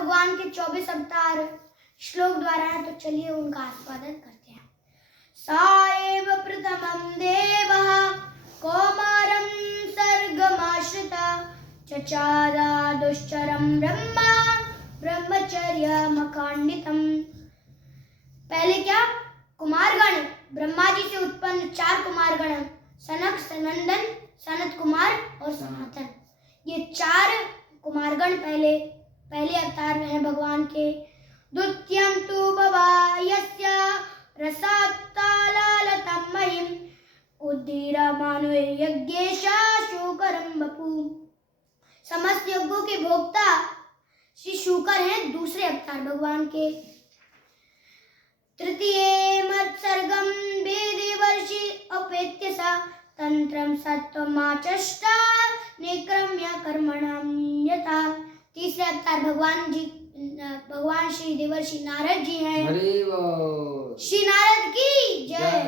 भगवान के 24 अवतार श्लोक द्वारा है, तो चलिए उनका आस्वादन करते हैं। साएव प्रथमं देवः कौमारं सर्गमाश्रितः चचारा दुश्चरं ब्रह्मा ब्रह्मचर्यमखंडितम्। पहले क्या, कुमारगण, ब्रह्मा जी से उत्पन्न 4 कुमारगण, सनक, सनंदन, सनत कुमार और सनातन, ये 4 कुमारगण पहले अवतार में हैं भगवान के। द्वितीयं तु भवायस्य रसात्तालालतं महिं उद्धीरमानो यज्ञेशा शूकरं बपू। समस्त यज्ञों के भोक्ता श्री शूकर हैं दूसरे अवतार भगवान के। तृतीये मत्सर्गं वेदिवर्षि अपेत्य सा तंत्रं सत्वमाचष्टा निक्रम्य कर्मणां यथा। तीसरे अवतार भगवान श्री देवर्षि नारद जी हैं। श्री नारद की जय।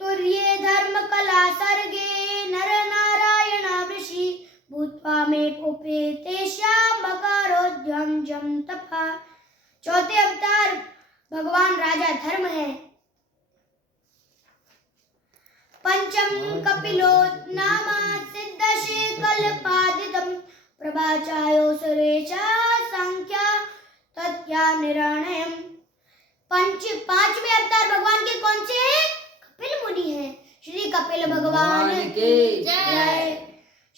तुर्ये धर्म कला सर्गे नर नारायण ऋषि भूत्वा मे उपेतेश्या मकारोद्यम जम तपा। चौथे अवतार भगवान राजा धर्म है। पंचम कपिलो नाम सिद्धशेखलपादितम प्रभाचायो सुरेशा संख्या तत्या निर्णयम। पांचवें अवतार भगवान के कौन से हैं? कपिल मुनि हैं। श्री कपिल भगवान की जय।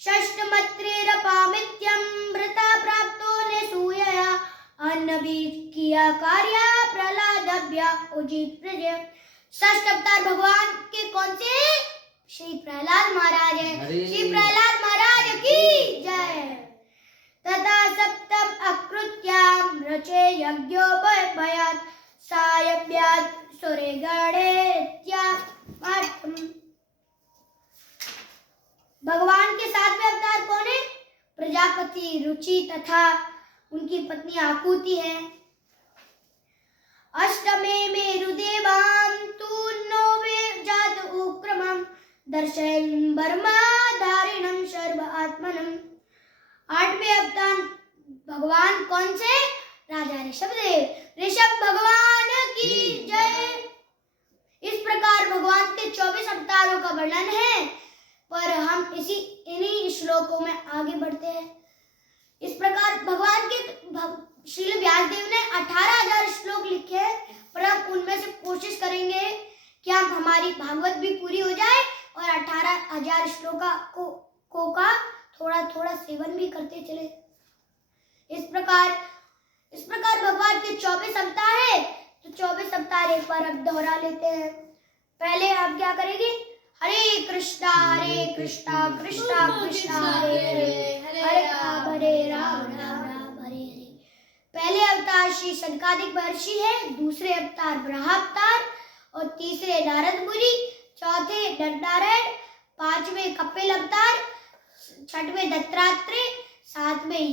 षष्ठमत्रेरपामित्यं व्रता प्राप्तो निसूयया अन्नबीज किया कार्य प्रहलादभ्या उजिप्रज। षष्ठ अवतार भगवान के कौन से? श्री प्रहलाद महाराज हैं। श्री प्रहलाद महाराज की जय। तथा सप्तम अकृत्याम रचे यज्ञो भयात् सायव्यात् सुरेगणेत्या। भगवान के 7वें अवतार कौन है? प्रजापति रुचि तथा उनकी पत्नी आकुति है। अष्टमे मेरुदेवां तु नौवे जात उक्रमं दर्शयन् बर्माधारिणं सर्व आत्मनं। 8वें अवतार भगवान कौन से? राजा ऋषभदेव। ऋषभ भगवान की जय। इस प्रकार भगवान के 24 अवतारों का वर्णन है, पर हम इन्हीं श्लोकों में आगे बढ़ते हैं। इस प्रकार भगवान के श्रील व्यासदेव ने 18,000 श्लोक लिखे हैं, पर हम उनमें से कोशिश करेंगे कि हम हमारी भागवत भी पूरी हो जाए और 18,000 श्लोकों का थोड़ा थोड़ा सेवन भी करते चले। इस प्रकार भगवान के 24 अवतार है, तो 24 अवतार एक बार अब दोहरा लेते हैं। पहले आप क्या करेंगे? हरे कृष्णा कृष्णा कृष्णा हरे हरे हरे राम राम राम हरे हरे। पहले अवतार श्री शनकादिक महर्षि है, दूसरे अवतार ब्रह्मा अवतार और तीसरे नारद मुनि, चौथे नरनारायण, 5वें कपिल अवतार, 6वें दत्तात्रेय, 7वें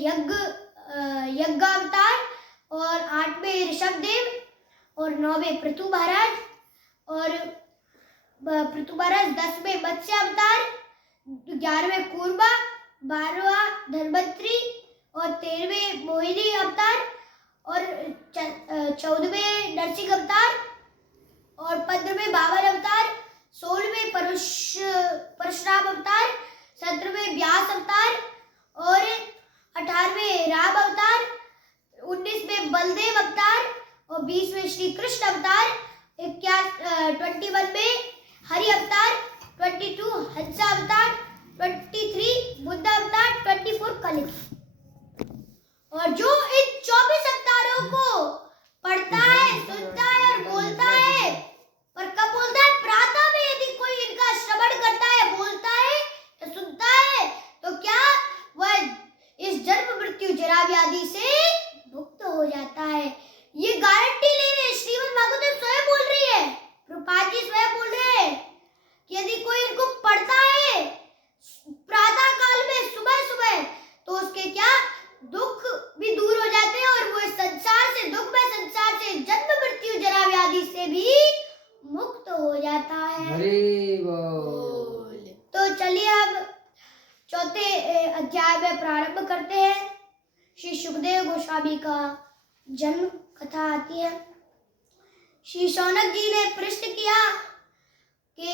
यज्ञ अवतार और 8वें ऋषभदेव और 9वें पृथु महाराज और 10वें मत्स्य अवतार, 11वें कूर्मा, 12वां धन्वंतरी और 13वें मोहिनी अवतार और 14वें नरसिंह अवतार और 15वें बाबर अवतार, 16वें परशुराम अवतार, 17वें व्यास अवतार और 18वें राम अवतार, 19वें बलदेव अवतार और 20वें श्री कृष्ण अवतार, 21 में हरि अवतार, 22 हंस अवतार, 23 बुद्ध अवतार, 24 कलिकी। और जो इन 24 अवतारों को पढ़ता है, सुनता है और बोलता है, पर कब बोलता है? प्रातः में। यदि कोई इनका श्रवण करता है, बोलता है या सुनता है, तो क्या वह इस जन्म मृत्यु जरा व्याधि से मुक्त हो जाता है। ये गारंटी ले रहे हैं, श्रीमद् भागवत स्वयं बोल रही है, प्रभुपाद जी स्वयं बोल रहे हैं कि यदि कोई इनको पढ़ता है प्रातः काल में, सुबह, तो उसके क्या दुख भी दूर हो जाते हैं और वो इस संसार से जन्म मृत्यु जरा व्याधि से भी मुक्त हो जाता है। हरि बोल। तो चलिए अब चौथे अध्याय में प्रारंभ करते हैं। श्री सुखदेव सुखदेव गोस्वामी का जन्म कथा आती है। श्री शौनक जी ने प्रश्न किया कि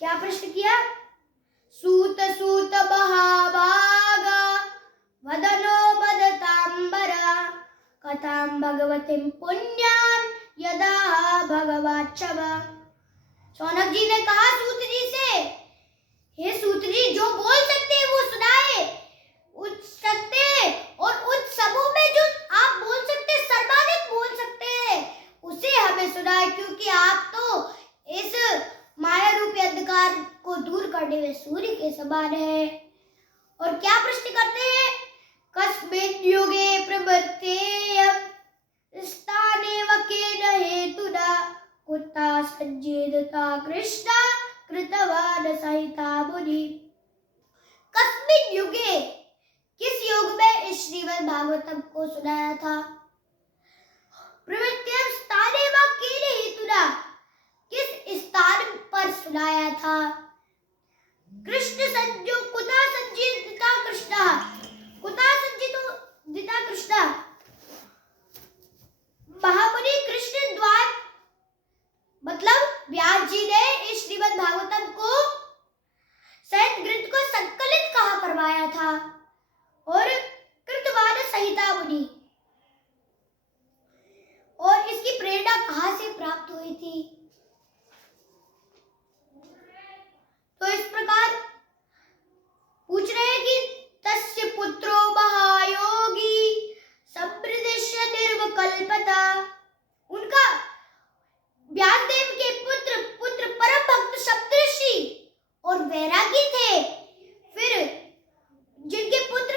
क्या प्रश्न किया? सूत सूत महाभागा वदनो वदतांबरा कथां भगवतीं पुण्यां यदा भगवाच्छव। शौनक जी ने कहा सूत जी से, हे सूत जी, जो बोल सकते हैं वो सुनाए, उच्च सकते और उच्च समूह में जो आप बोल सकते हैं, सर्वाधिक बोल सकते हैं, उसे हमें सुनाए, क्योंकि आप तो इस माया रूपी अंधकार को दूर करने में सूर्य के समान है। और क्या प्रश्न करते हैं? कस्मिन् युगे प्रवर्तेयं स्थानेव केन हेतुना कुता सञ्जेदता कृष्णा कृतवान सहिता मुनि। कस्मिन् युगे, किस युग में इस श्रीमद् भागवतम को सुनाया था? प्रवर्तेयं स्थानेव केन हेतुना, किस स्थान पर सुनाया था? कृष्ण संजो कुता संजीदिता कृष्णा, कुता संजीदिता कृष्णा, महामुनि कृष्ण द्वार, मतलब व्यास जी ने इस श्रीमद् भागवतम को सहित ग्रंथ को संकलित कहाँ करवाया था? और कृतवान संहिता मुनि, और इसकी प्रेरणा कहाँ से प्राप्त हुई थी? तो इस प्रकार पूछ रहे हैं कि तस्य पुत्रो महायोगी संप्रदिश्य निर्विकल्पता, उनका व्यासदेव के पुत्र परम भक्त सप्तऋषि और वैरागी थे। फिर जिनके पुत्र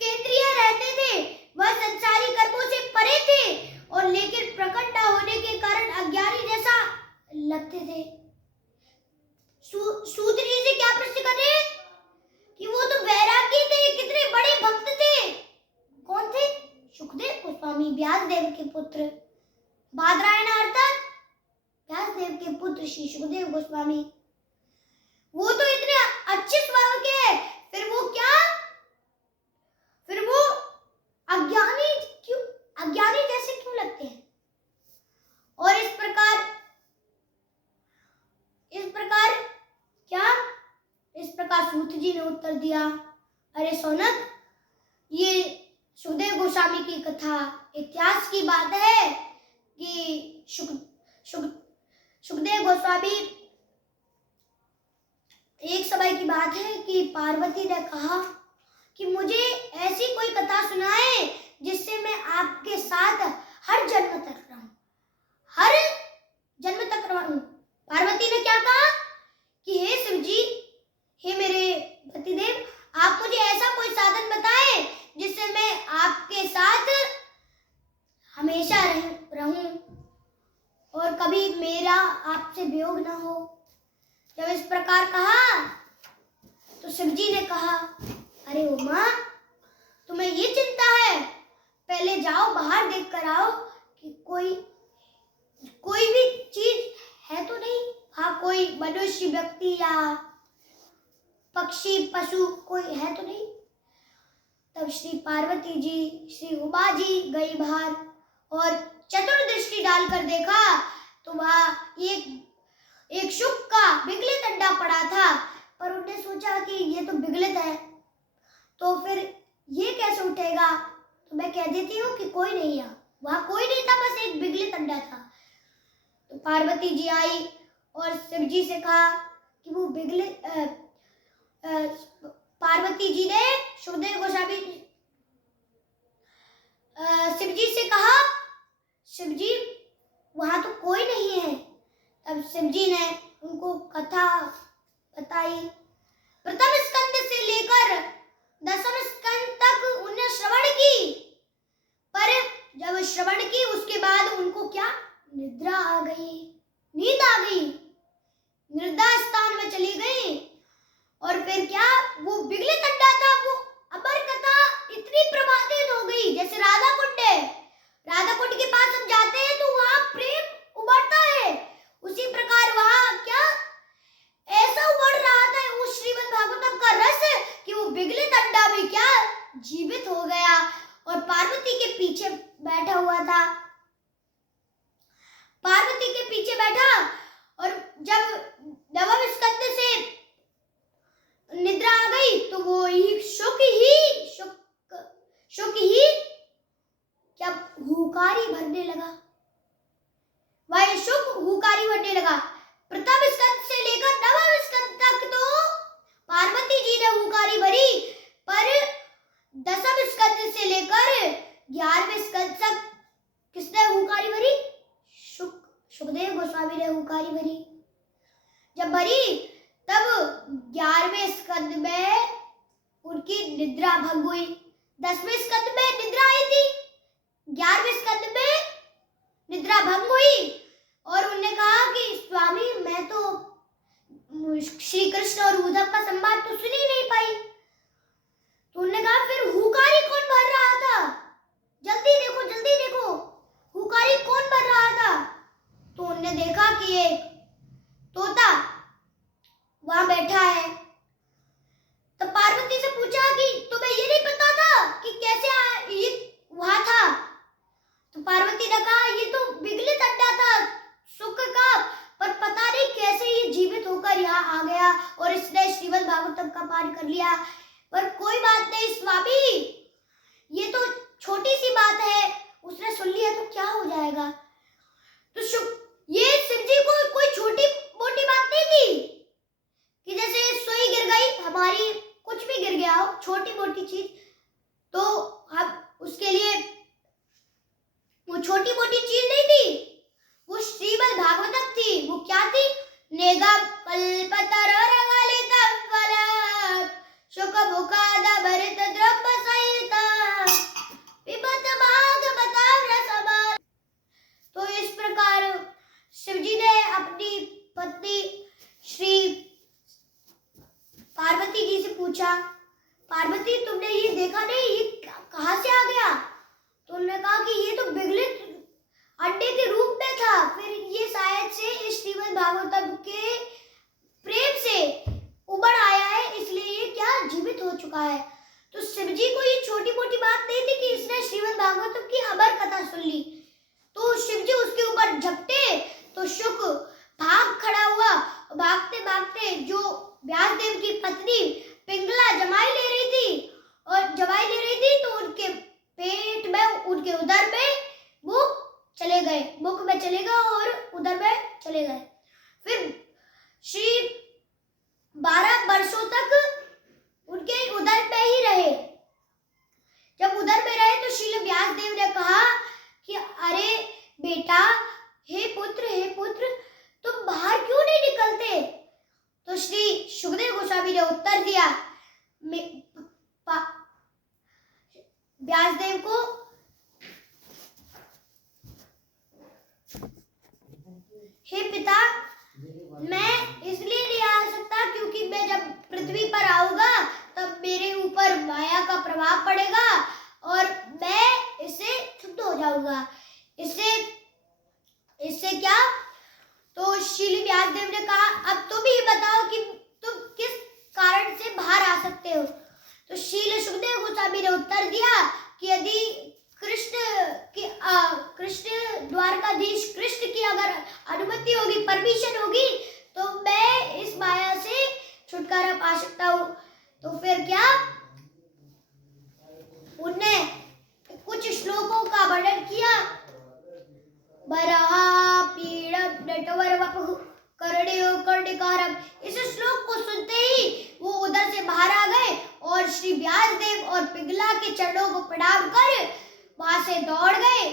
केंद्रीय रहते थे वह संसारी कर्मों से परे थे, और लेकिन प्रकट न होने के कारण अज्ञानी जैसा लगते थे। सूत जी से क्या प्रश्न कर रहे हैं कि वो तो वैरागी थे, कितने बड़े भक्त थे। कौन थे? सुखदेव गोस्वामी, व्यासदेव के पुत्र। बादरायण अर्थात व्यासदेव के पुत्र श्री सुखदेव गोस्वामी, वो तो इतने अच्छे स्वभाव के हैं, फिर वो अज्ञानी जैसे क्यों लगते हैं? और इस प्रकार सूत जी ने उत्तर दिया, अरे शौनक, ये सुखदेव गोस्वामी की कथा इतिहास की बात है कि सुखदेव गोस्वामी, एक समय की बात है कि पार्वती ने कहा कि मुझे ऐसी कोई कथा सुनाए जिससे मैं आपके साथ हर जन्म तक रहूं। पार्वती ने क्या कहा कि हे शिव जी, हे मेरे पतिदेव, आप मुझे ऐसा कोई साधन बताएं जिससे मैं आपके साथ हमेशा रहूं और कभी मेरा आपसे वियोग ना हो। जब इस प्रकार कहा तो शिव जी ने कहा, अरे उमा, तुम्हें ये चिंता है, पहले जाओ बाहर देख कर आओ कि कोई भी चीज है तो नहीं, हाँ कोई मनुष्य, व्यक्ति या पक्षी, पशु कोई है तो नहीं। तब श्री पार्वती जी, श्री उमा जी गई बाहर और चतुर्दृष्टि डालकर देखा तो वहाँ एक शुक का विगलित अंडा पड़ा था, पर उन्होंने सोचा कि ये तो विगलित है, तो फिर ये कैसे उठेगा, तो मैं कह देती हूँ कि कोई नहीं है, वहाँ कोई नहीं था, बस एक विगलित अंडा था। तो पार्वती जी आई और शिव जी से कहा कि वो विगलित, पार्वती जी ने सुखदेव गोस्वामी शिव जी से कहा, शिव जी वहां तो कोई नहीं है। तब शिव जी ने उनको कथा बताई, प्रथम स्कंद से लेकर 10वें स्कंद तक उन्हें श्रवण की, पर जब श्रवण की उसके बाद उनको क्या निद्रा आ गई, नींद आ गई, निद्रा स्थान में चली गई। और फिर क्या, वो विगलित अंडा था, वो अमर कथा इतनी प्रभावित हो गई, जैसे राधा कुंड है, राधा कुंड के पास हम जाते हैं तो वहां प्रेम उमड़ता है, उसी प्रकार वहां क्या ऐसा उमड़ रहा था उस श्रीमद् भागवतम का रस पार्वती के पीछे बैठा हुआ था। पार्वती के पीछे बैठा और जब नवम स्कंद से निद्रा आ गई तो वो शुक ही क्या हुकारी भरने लगा। वह शुक हुकारी भरने लगा। प्रथम स्कंद से लेकर नवम स्कंद तक तो पार्वती जी ने हुकारी भरी, पर दसम स्कंद से लेकर 11वें स्कंद तक किसने हुकारी भरी? सुखदेव गोस्वामी ने हुकारी भरी। जब भरी तब 11वें स्कंद में उनकी निद्रा भंग हुई। 10वें स्कंद में निद्रा आई थी, 11वें स्कंद में निद्रा भंग हुई और उन्होंने कहा कि स्वामी मैं तो श्री कृष्ण और उद्धव का संवाद तो सुन ही नहीं पाई। तो उन्होंने कहा फिर हुकारी कौन भर रहा था? जल्दी देखो हुकारी कौन भर रहा था? तो उन्होंने देखा कि ये तोता वहां बैठा है। तो पार्वती से पूछा कि तुम्हें ये नहीं पता था कि कैसे ये वहां था? तो पार्वती ने कहा ये तो विगलित अड्डा था शुक का, पर पता नहीं कैसे ये जीवित होकर यहाँ आ गया और इसने श्रीमद् भागवतम का पाठ कर लिया। पर कोई बात नहीं स्वामी, ये तो छोटी सी बात है, उसने सुन लिया तो क्या हो जाएगा। तो ये शिव जी को कोई छोटी मोटी बात नहीं थी कि जैसे सुई गिर गई, हमारी कुछ भी गिर गया हो, छोटी मोटी चीज, तो हम उसके लिए वो छोटी मोटी चीज नहीं थी, वो श्रीमद् भागवतम थी। वो क्या थी? नेगम कल्पतरुगलितं फलं शुकमुखादमृत द्रव्य सहितं पिबत भागवतं रसमलं। तो इस प्रकार शिवजी ने अपनी पत्नी श्री पार्वती जी से पूछा, पार्वती तुमने ये देखा नहीं, ये कहाँ से आ गया? तो उन्होंने कहा कि ये तो विगलित अंडे के रूप में था, फिर ये शायद से इस श्रीमद् भागवतम के प्रेम से उबड़ आया है, इसलिए ये क्या जीवित हो चुका है। तो शिवजी को ये छोटी मोटी बात नहीं थी कि इसने श्रीमद् भागवतम की अमर कथा सुन ली। तो शिवजी उसके ऊपर झपटे तो शुक भाग खड़ा हुआ। भागते भागते जो व्यासदेव की पत्नी पिंगला जमाई ले रही थी तो उनके पेट में, उनके उदर में वो चले गए, मुख में चले गए और उदर में चले गए। फिर श्री 12 वर्षों तक उनके उदर में ही रहे। जब उदर में रहे तो श्री व्यासदेव ने कहा कि अरे बेटा, हे पुत्र तुम बाहर क्यों नहीं निकलते? तो श्री सुखदेव गोस्वामी ने उत्तर दिया व्यासदेव को, हे पिता, मैं इसलिए नहीं आ सकता क्योंकि मैं जब पृथ्वी पर आऊंगा तब मेरे ऊपर माया का प्रभाव पड़ेगा और मैं इससे क्षुब्ध हो जाऊंगा। इससे क्या? तो श्री व्यासदेव ने कहा अब तुम ही बताओ कि तुम किस कारण से बाहर आ सकते हो। तो श्री सुखदेव गोस्वामी ने उत्तर दिया कि यदि कृष्ण द्वारकाधीश कृष्ण की अगर अनुमति होगी, परमिशन होगी, तो मैं इस माया से छुटकारा पा सकता हूँ। तो फिर क्या? उनने कुछ श्लोकों का वर्णन किया। बरहा पीड़म नटवर वपुः कर्णयो कर्णिकारम। इस श्लोक को सुनते ही वो उधर से बाहर आ गए और श्री व्यासदेव और पिंगला के चरणों को प्रणाम कर वहां से दौड़ गए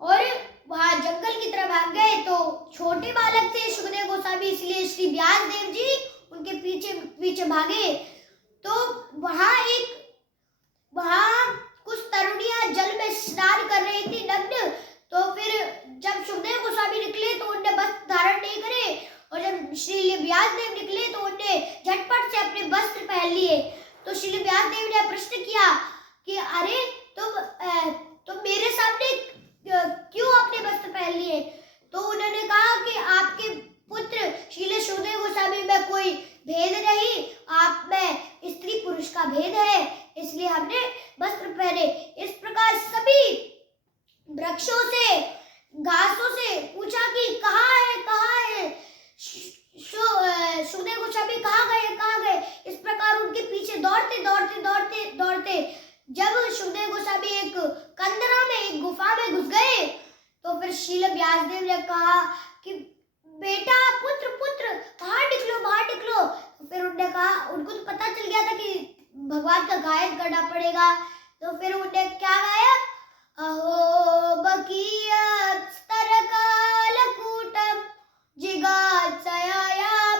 और वहां जंगल की तरफ भाग गए। तो छोटे बालक थे सुखदेव गोस्वामी, इसलिए श्री व्यासदेव जी उनके पीछे पीछे भागे। तो वहां कुछ तरुणियां जल में स्नान कर रही थी नग्न। तो फिर जब सुखदेव गोस्वामी निकले तो उन्होंने वस्त्र धारण नहीं करे और जब श्री व्यासदेव निकले तो उन्होंने झटपट से अपने वस्त्र पहन लिए। तो श्री व्यासदेव ने प्रश्न किया कि अरे तुम मेरे सामने क्यों अपने वस्त्र पहन लिए? तो उन्होंने कहा कि आपके पुत्र श्री सुखदेव गोस्वामी में कोई भेद नहीं, आप में स्त्री पुरुष का भेद है, इसलिए हमने वस्त्र पहने। इस प्रकार सभी जब सुखदेव गोस्वामी एक कंदरा में, एक गुफा में घुस गए, तो फिर श्रील व्यासदेव ने कहा कि बेटा, पुत्र पुत्र बाहर निकलो, बाहर निकलो। तो फिर उन्होंने कहा, उनको तो पता चल गया था कि भगवान का गायन करना पड़ेगा, तो फिर उन्होंने क्या गाया, अहो बकीयस्तरकालकूटम जिगात्सया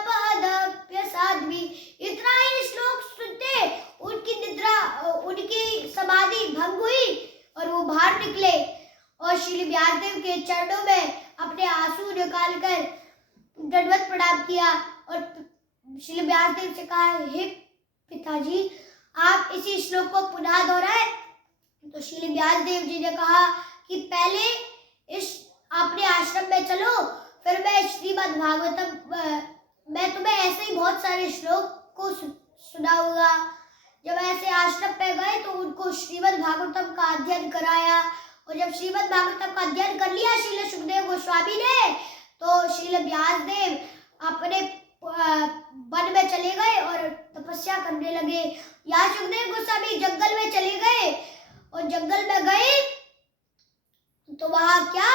पदप्य साध्वी। इतना ही श्लोक सुनते उनकी निद्रा, उनकी समाधि भंग हुई और वो बाहर निकले और श्री व्यासदेव के चरणों में अपने आंसू निकालकर दंडवत प्रणाम किया और श्री व्यासदेव से कहा, हे पिताजी, आप इसी श्लोक को पुनः दोहराए। तो श्री व्यासदेव जी ने कहा कि पहले इस अपने आश्रम में चलो, फिर मैं श्रीमद् भागवतम, मैं तुम्हें ऐसे ही बहुत सारे श्लोक को सुनाऊंगा। जब ऐसे आश्रम पे गए तो उनको श्रीमद् भागवतम का अध्ययन कराया और जब श्रीमद् भागवतम का अध्ययन कर लिया श्रील सुखदेव गोस्वामी ने, तो श्रील व्यासदेव अपने वन में चले गए और तपस्या करने लगे। यहाँ सुखदेव गोस्वामी जंगल में चले गए और जंगल में गए तो वहां क्या,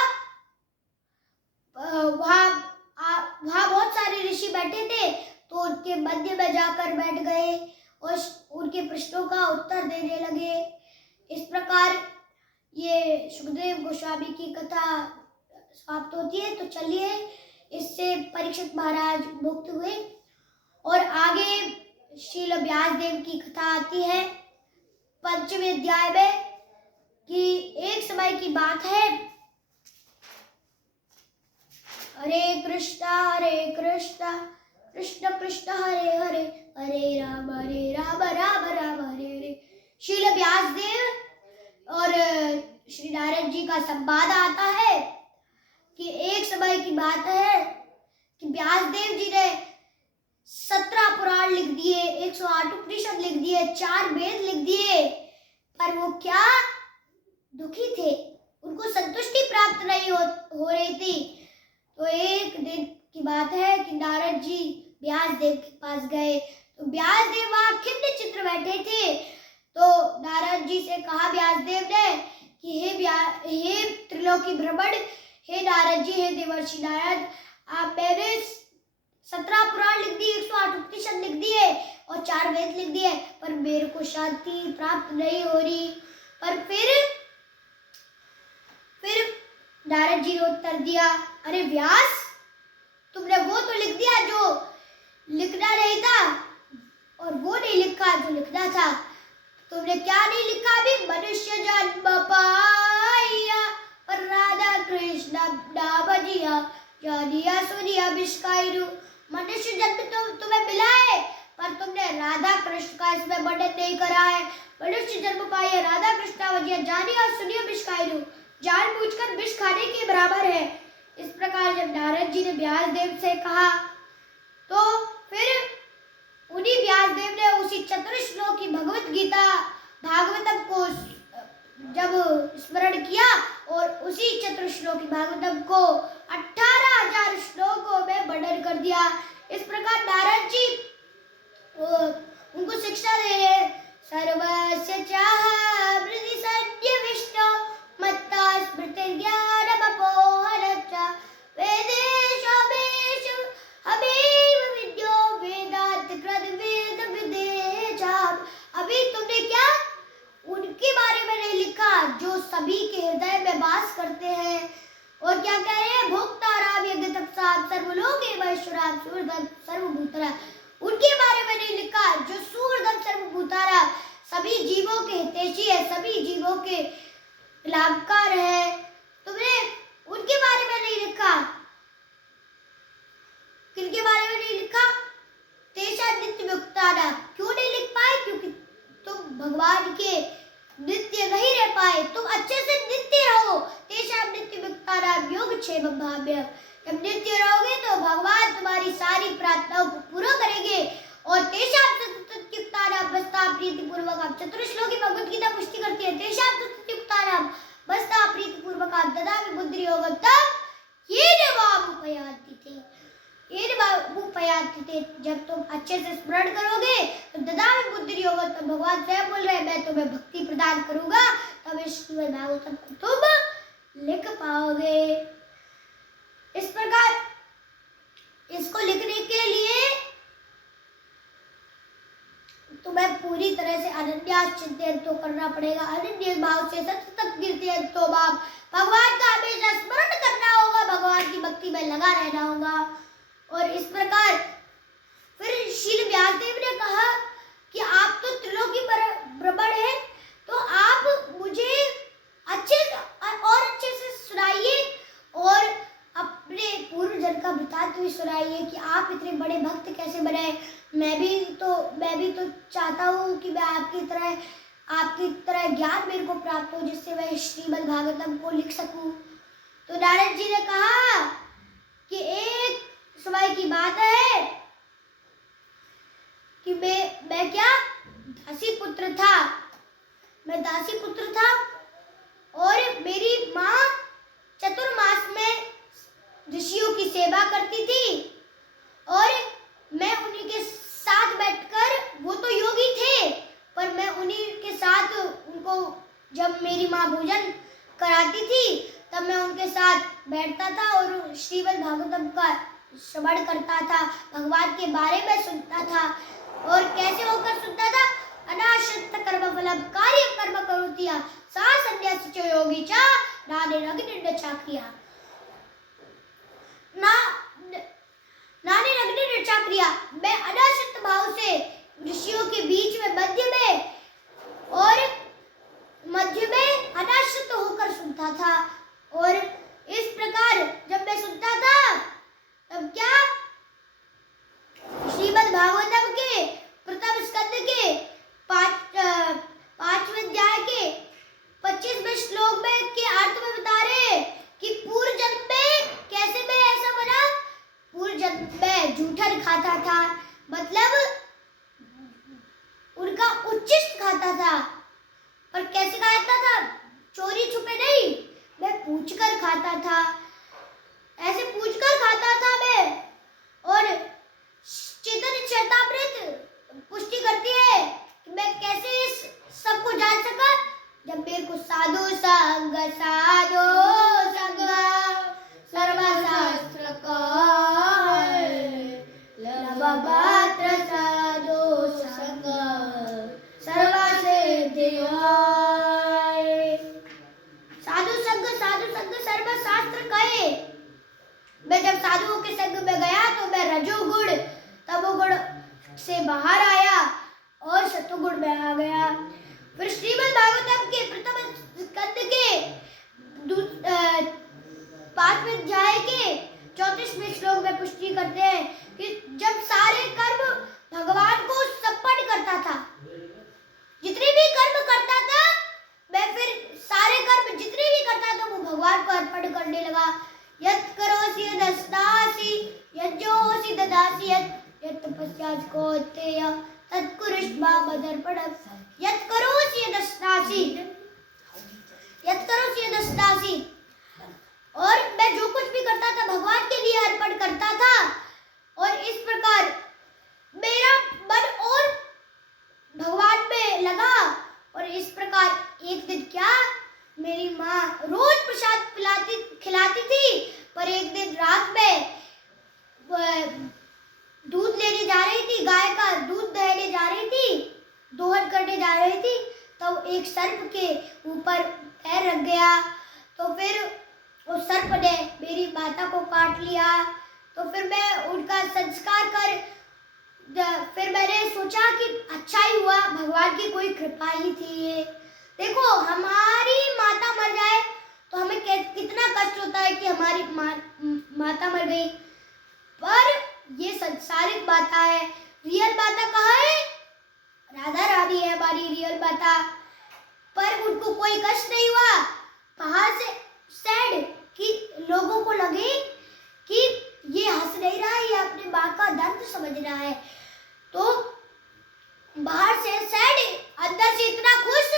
वहां बहुत सारे ऋषि बैठे थे, तो उनके मध्य में जाकर बैठ गए और उनके प्रश्नों का उत्तर देने लगे। इस प्रकार ये सुखदेव गोस्वामी की कथा समाप्त होती है। तो चलिए, इससे परीक्षित महाराज मुक्त हुए और आगे श्रील व्यासदेव की कथा आती है 5वें अध्याय में कि एक समय की बात है, हरे कृष्णा कृष्ण कृष्ण हरे हरे, हरे राम राम राम हरे हरे। श्रील व्यासदेव और श्री नारद जी का संवाद आता है कि एक समय की बात है कि व्यासदेव जी ने 17 पुराण लिख दिए, 108 उपनिषद लिख दिए, 4 वेद लिख दिए, पर वो क्या दुखी थे, उनको संतुष्टि प्राप्त नहीं हो रही थी। तो एक दिन की बात है कि नारद जी व्यासदेव के पास गए, तो व्यासदेव वहां खिन्न चित्र बैठे थे। तो नारद जी से कहा व्यासदेव ने कि हे त्रिलोकी भ्रमण, हे नारद जी, हे देवर्षि नारद, आप मैंने 17 पुराण लिख दिए, 108 उपनिषद लिख दिए और 4 वेद लिख दिए, पर मेरे को शांति प्राप्त नहीं हो रही। पर फिर नारद जी ने उत्तर दिया, अरे व्यास, तुमने वो तो लिख दिया जो लिखना नहीं था और वो नहीं लिखा जो लिखना था। तुमने क्या नहीं लिखा? अभी मनुष्य जन्म पाया पर राधा कृष्ण नाम जिया, जानिया सुनिया बिस्काइरू। मनुष्य जन्म तो तुम्हें मिला है, पर तुमने राधा कृष्ण का इसमें वर्णन नहीं करा है। मनुष्य जन्म पाया राधा कृष्ण वजिया, जानिया सुनिया बिस्काइरू, जानबूझकर विष खाने के बराबर है। इस प्रकार जब नारद जी ने व्यासदेव से कहा, तो फिर उन्हीं व्यासदेव ने उसी चतुर्श्लोक की भगवत गीता भागवतम को जब स्मरण किया और उसी चतुर्श्लोक की भागवतम को 18,000 श्लोकों में वर्णन कर दिया। इस प्रकार नारद जी उनको शिक्षा दे रहे हैं, सर्वस्य चाह वृद्धि सद्य विष्णु मत्ता स्मृति ज्ञान अपोहरच्च वेदेषु वेषु हमेव विद्यो वेदांत कृत वेद विदेचाम। अभी तुमने क्या उनके बारे में नहीं लिखा जो सभी के हृदय में वास करते हैं। और क्या कह रहे हैं, भोक्ताराम यज्ञ तपसाम सर्वलोके वैश्वराम सूर्यधम सर्वभूतरा। उनके बारे में नहीं लिखा जो सूर्यधम सर्वभूतारा, सभी जीवों के हितैषी है, सभी जीवों के लाभकार है। तुमने उनके बारे में नहीं लिखा। किनके बारे में नहीं लिखा? तेषा नित्य मुक्ताना। क्यों नहीं लिख पाए? क्योंकि तुम भगवान के नित्य नहीं रह पाए। तुम अच्छे से नित्य रहो। तेषा नित्य मुक्ताना योग क्षेम भाव्य। जब नित्य रहोगे तो भगवान तुम्हारी सारी प्रार्थनाओं को पूरा करेंगे। और तेषा तत्युक्ताना बस्ता प्रीति पूर्वक। आप चतुर्श्लोकी भगवत गीता पुष्टि करती है, तेषा तत्युक्ताना बस्ता प्रीति पूर्वक ददामि बुद्धि योगम तब ये जवाब उपयाति थे। ये बाबू पयाते थे, जब तुम अच्छे से स्मरण करोगे तो ददामि बुद्धि योगो, तो भगवान स्वयं बोल रहे हैं मैं तुम्हें भक्ति प्रदान करूंगा, तब इस श्रीमद् भागवतम को तुम लिख पाओगे। इस प्रकार इसको लिखने के लिए तुम्हें पूरी तरह से अनन्यास चिंतन तो करना पड़ेगा, अनन्य भाव से सतत कीर्तन तो बाप भगवान का हमेशा स्मरण करना होगा, भगवान की भक्ति में लगा रहना होगा। और इस प्रकार फिर शील व्यासदेव ने कहा कि आप तो त्रिलोकी भ्रमण है, तो आप मुझे अच्छे से सुनाइए और अपने पूर्व जन्म का वृतांत भी सुनाइए कि आप इतने बड़े भक्त कैसे बने। मैं भी तो चाहता हूँ कि मैं आपकी तरह ज्ञान मेरे को प्राप्त हो, जिससे मैं श्रीमद् भागवतम को लिख सकूं। तो नारद जी ने कहा कि एक समय की बात है कि मैं क्या दासी पुत्र था, और मेरी माँ चतुर्मास में ऋषियों की सेवा करती थी, और मैं उन्हीं के साथ बैठकर, वो तो योगी थे पर मैं उन्हीं के साथ उनको, जब मेरी माँ भोजन कराती थी तब मैं उनके साथ बैठता था और श्रीमद् भागवतम का श्रवण करता था, भगवान के बारे में सुनता था। और कैसे होकर सुनता था? अनाश्रित कर्म फलम कार्य कर्म करोति सा संन्यासी च योगी च नाने अग्नि चाक्रिया, नाने अग्नि चाक्रिया। मैं अनाश्रित भाव से ऋषियों के बीच में मध्य में अनाश्रित होकर सुनता था। और इस प्रकार जब मैं सुनता था तब क्या श्रीमद् भागवतम के प्रथम स्कंद के 5वें अध्याय के 25वें श्लोक में के अर्थ में बता रहे कि पूर्व जन्म में कैसे मैं ऐसा बना। पूर्व जन्म में जूठन खाता था, मतलब उनका उच्छिष्ट खाता था, पर कैसे खाता था? चोरी छुपे नहीं, मैं पूछकर खाता था, ऐसे पूछकर खाता था मैं। और चैतन्य चरितामृत पुष्टि करती है कि मैं कैसे इस सब को जान सका, जब मेरे को साधु संग सर्वशास्त्र का लवपात्र साधु संग सर्वसिद्धि होय। साधु संग सर्वशास्त्र कहे। मैं जब साधुओं के संग में गया तो मैं रजोगुण तमोगुण से बाहर आया और सतोगुण में आ गया। फिर श्रीमद् भागवतम के प्रथम स्कंद के 5वें अध्याय के 34वें श्लोक में पुष्टि करते हैं कि जब सारे कर्म भगवान को समर्पण करता था, जितने भी कर्म करता था, मैं फिर सारे कर्म जितने भी करता था वो भगवान को अर्पण करने लगा। यत् करोसि यदस्नासि यज्जोसि ददासि यत् तपस्यासि कौन्तेय तत्कुरुष्व मदर्पणम्। यत् करोसि यदस्नासि, और मैं जो कुछ भी करता था भगवान के लिए अर्पण करता था। और इस प्रकार मेरा मन और भगवान में लगा। और इस प्रकार एक दिन क्या, मेरी माँ रोज प्रसाद खिलाती थी, पर एक दिन रात में दूध लेने जा रही थी, गाय का दूध दहने जा रही थी, दोहन करने जा रही थी, तो एक सर्प के ऊपर पैर रख गया। तो फिर उस सर्प ने मेरी माता को काट लिया। तो फिर मैं उनका संस्कार फिर मैंने सोचा कि अच्छा ही हुआ, भगवान की कोई कृपा ही थी ये। देखो, हमारी माता मर जाए तो हमें कितना कष्ट होता है कि हमारी माता मर गई, पर ये सांसारिक माता है। रियल माता कहाँ है? राधा रानी है हमारी रियल माता, पर उनको कोई कष्ट नहीं हुआ। बाहर से सैड कि लोगों को लगे कि ये हंस नहीं रहा है, ये अपनी माँ का दर्द समझ रहा है। तो बाहर से सैड, अंदर से इतना खुश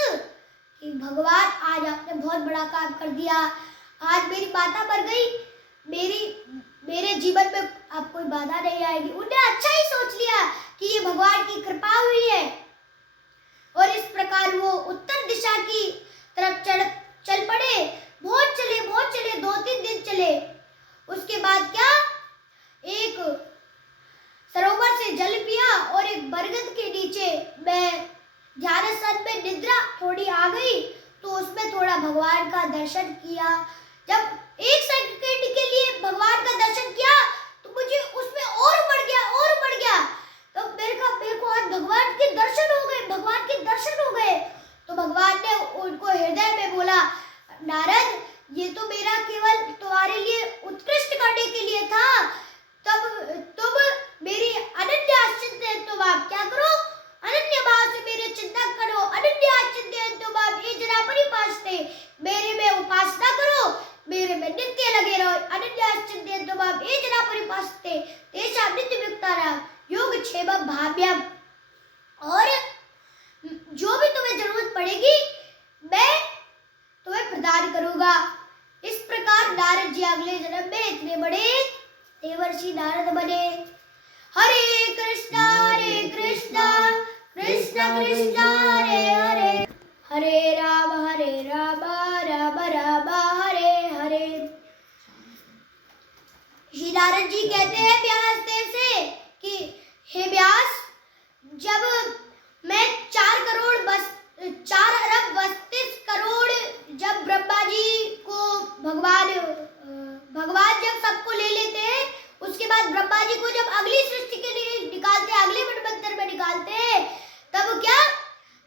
कि भगवान आज आपने बहुत बड़ा काम कर दिया। आज मेरी माता मर गई, मेरे जीवन में अब कोई बाधा नहीं आएगी। उन्हें अच्छा ही सोच लिया कि ये भगवान की कृपा हुई है, और इस प्रकार वो उत्तर दिशा की तरफ चल पड़े। बहुत चले, 2-3 दिन चले। उसके बाद क्या, एक सरोवर से जल पिया और एक बरगद के नीचे मैं ध्यान में निद्रा थोड़ी आ गई, तो उसमें थोड़ा भगवान का दर्शन किया। जब 1 सेकंड के लिए भगवान का दर्शन किया तो मुझे उसमें और बढ़ गया। तो मेरे को आज भगवान के दर्शन हो गए। तो भगवान ने उनको हृदय में बोला, नारद, ये तो मेरा केवल तुम्हारे लिए उत्कृष्ट करने के लिए था। तब तुम मेरी अनन्य आश्रित है, तुम आप क्या करो, अनन्य भाव से मेरे चिंतन करो। अनन्य आश्रित है तुम आप ये जना परिपासते, मेरे में उपासना करो, मेरे में नित्य लगे रहो। अनन्य आश्रित है तुम आप ये जना परिपासते तेषां नित्य युक्तानां योगक्षेमं भाव्यम्। और जो भी तुम्हें जरूरत पड़ेगी मैं तुम्हें प्रदान करूंगा। इस प्रकार नारद जी अगले जन्म में इतने बड़े देवर्षि नारद बने। हरे कृष्णा कृष्ण कृष्ण हरे हरे, हरे राम राम राम हरे हरे। श्री नारद जी कहते हैं व्यास देव से कि हे व्यास, जब मैं 4 अरब 32 करोड़ जब ब्रह्मा जी को भगवान जब सबको ले लेते हैं, उसके बाद ब्रह्मा जी को जब अगली सृष्टि के लिए निकालते हैं, अगले मनवंतर में निकालते हैं, तब क्या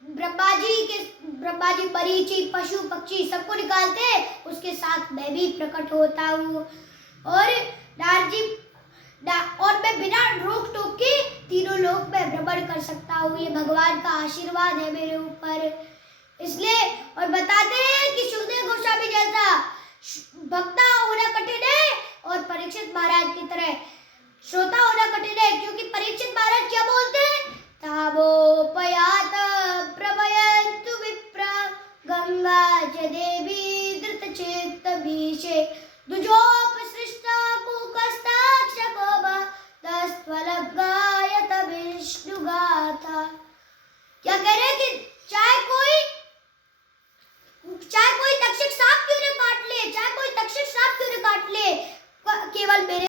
ब्रह्मा जी मरीचि पशु पक्षी सबको निकालते हैं, उसके साथ मैं भी प्रकट होता हूँ। और नारद जी और मैं बिना रोक टोक के तीनों लोक में भ्रमण कर सकता हूँ। ये भगवान का आशीर्वाद है मेरे ऊपर। इसलिए और बताते हैं कि सुखदेव गोस्वामी जैसा भक्ता होना कठिन है और परीक्षित महाराज की तरह श्रोता होना कठिन है, क्योंकि परीक्षित महाराज क्या बोलते हैं, तावोपयात प्रभयन्तु विप्रा गंगा च देवी धृतचित्तभीषे दुजोपसृष्टा कुकस्ताक्षकोभ तस्त्वलगायत विष्णुगाथा। क्या कह रहे हैं कि